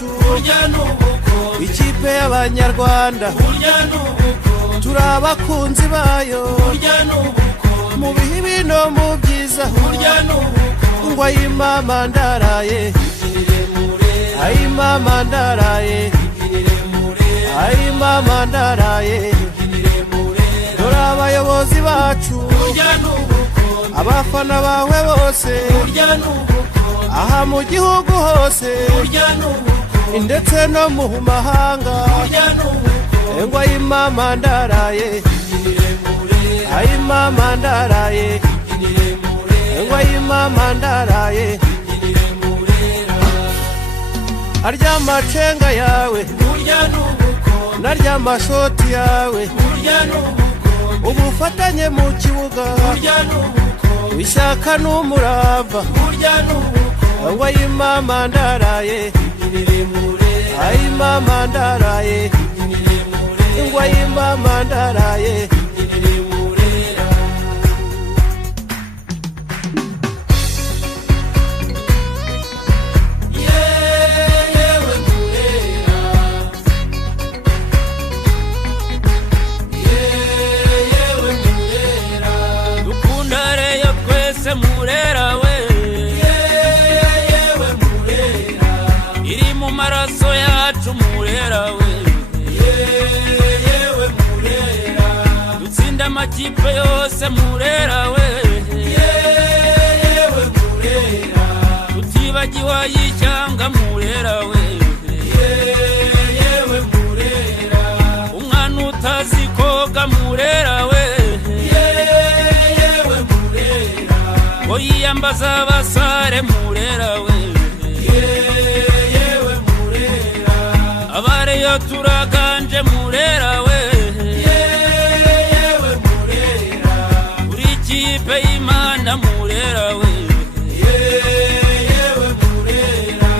bacu ikipe y'abanyarwanda turi abakunzi bayo mu bihe bino mu byiza ngo ayimama ndaraye ayimama ndaraye ayimama ndaraye dore abayobozi bacu abafana bawe bose aha mu gihugu hose ndetse no mu mahanga ngo ayimama ndaraye ayimama ndaraye ngo ayimama ndaraye arya macenga yawe narya mashoti yawe ubufatanye mu kibuga ishyaka n'umurava ngo ayimama ndaraye ayimama ndaraye ngo ayimama ndaraye Murera we yewe Murera iri mu maraso yacu Murera we yewe Murera dutsinda amakipe yose Murera we yewe Murera tutibagiwe y'icyanga Murera we yewe Murera umwana utazi koga Murera we yiyambaza abasare Murera we yewe Murera abareyo turaganje Murera we yewe Murera uri kipe y'Imana Murera we yewe Murera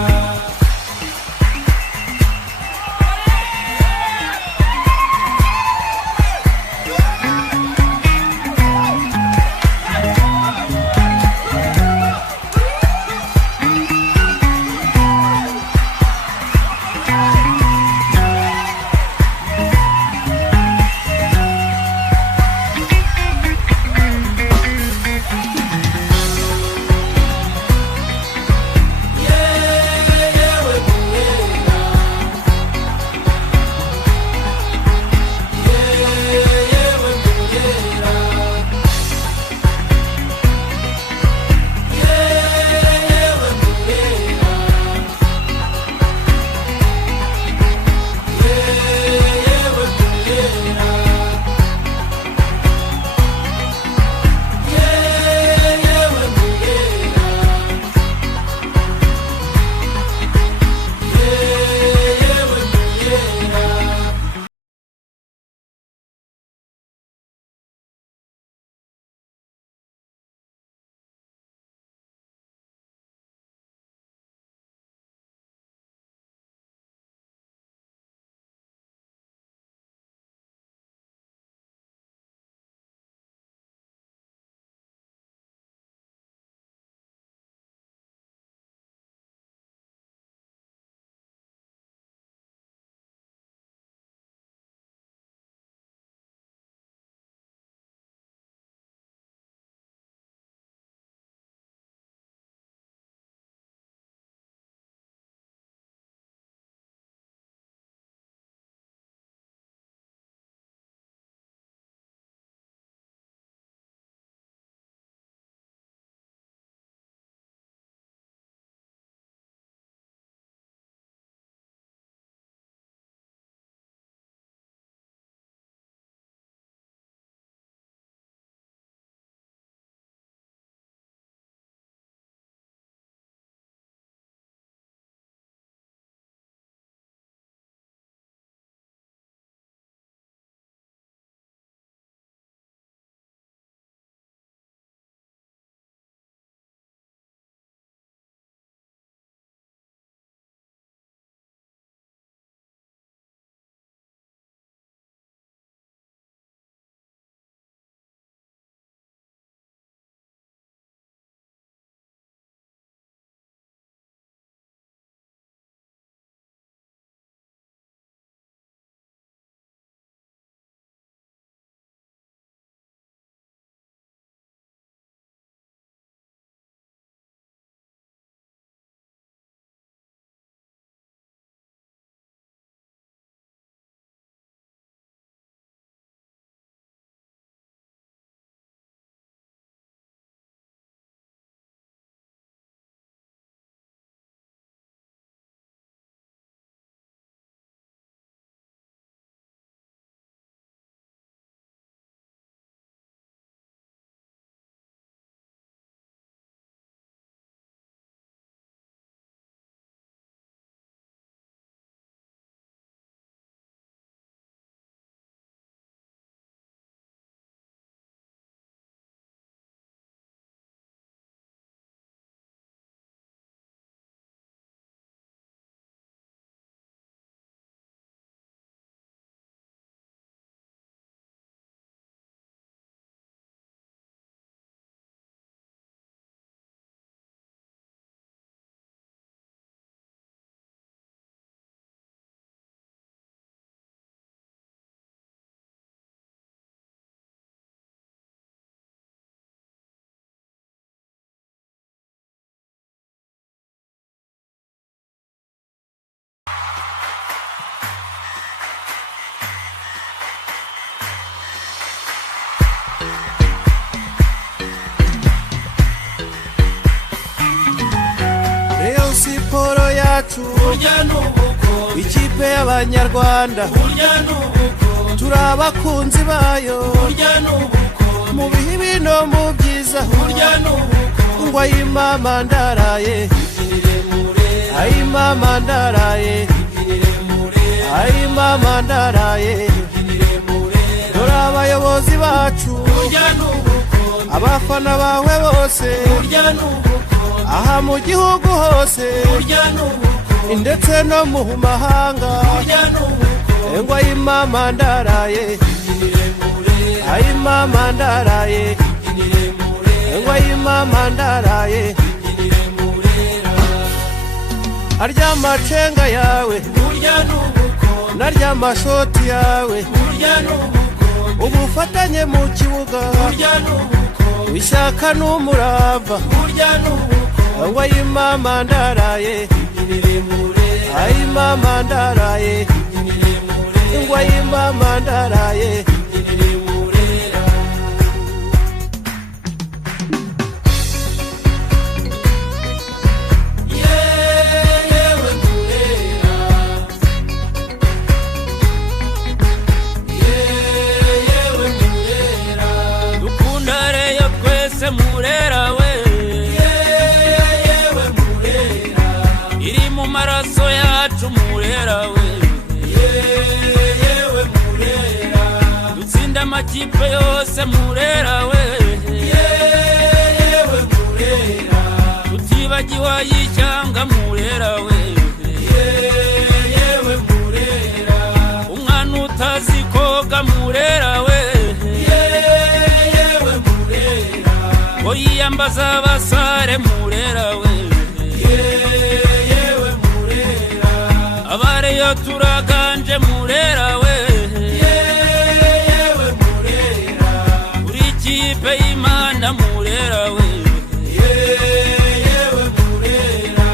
ikipe y'abanyarwanda turi abakunzi bayo mu bihe bino mu byiza ngo ayimama ndaraye ayimama ndaraye ayimama ndaraye dore abayobozi bacu abafana bawe bose aha mu gihugu hose ndetse no mu mahanga ngo ayimama ndaraye ayimama ndaraye ngo ayimama ndaraye arya macenga yawe narya mashoti yawe ubufatanye mu kibuga ishyaka n'umurava ngo ayimama ndaraye ayimama ndaraye ngo ayimama ndaraye Murera we yewe Murera iri mu maraso yacu Murera we yewe Murera dutsinda amakipe yose Murera we yewe Murera tutibagiwe y'icyanga Murera we yewe Murera umwana utazi koga Murera we oyiyambaza abasare Murera we yewe Murera abareyo turaganje Murera we yewe Murera uri ikipe y'Imana Murera we yewe Murera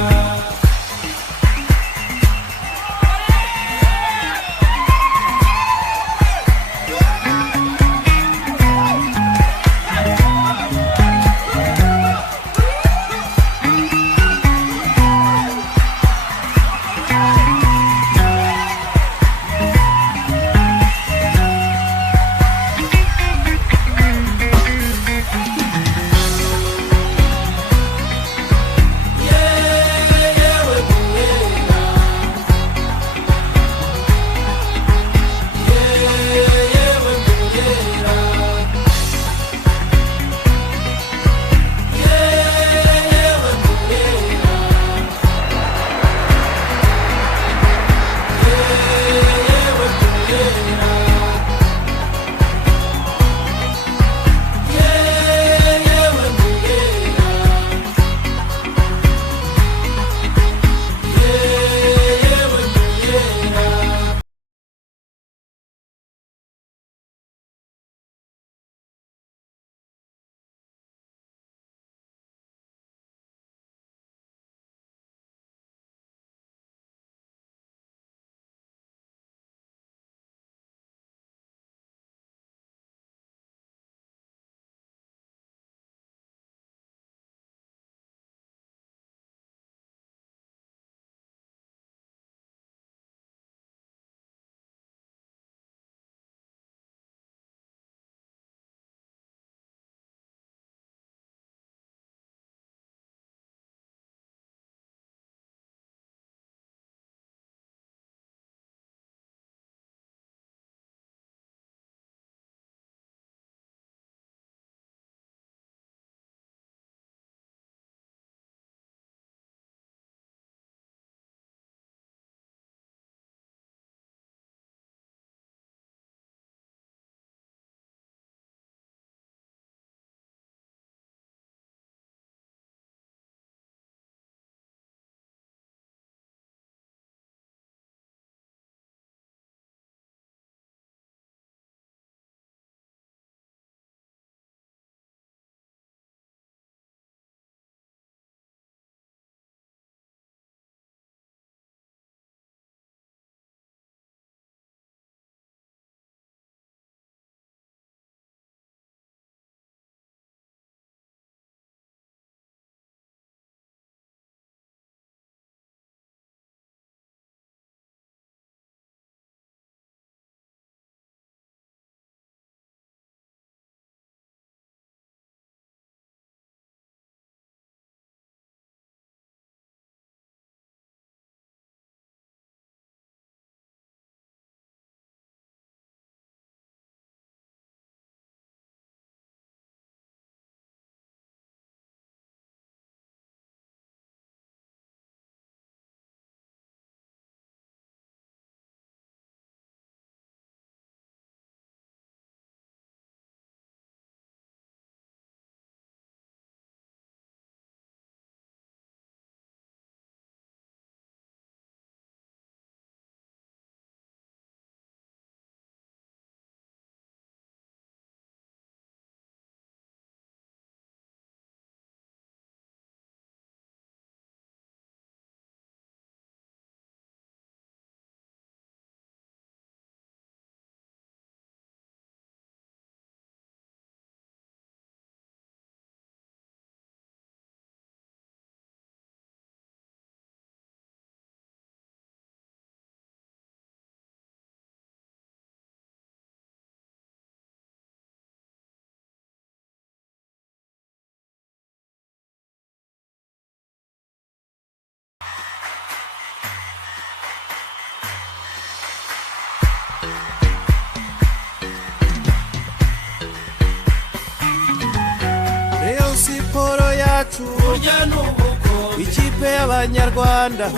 bacu ikipe y'abanyarwanda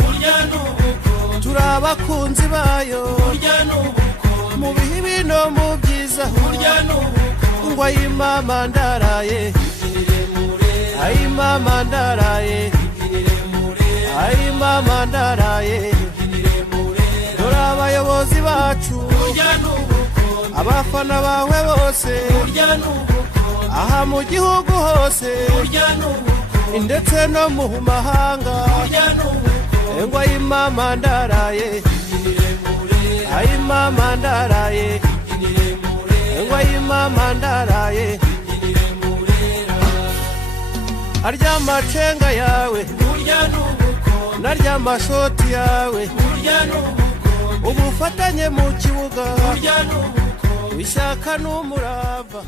turi abakunzi bayo mu bihe bino mu byiza ngo ayimama ndaraye ayimama ndaraye ayimama ndaraye dore abayobozi bacu abafana bawe bose aha mu gihugu hose ndetse no mu mahanga ngo ayimama ndaraye ayimama ndaraye ngo ayimama ndaraye arya amacenga yawe narya amashoti yawe ubufatanye mu kibuga ishyaka n'umurava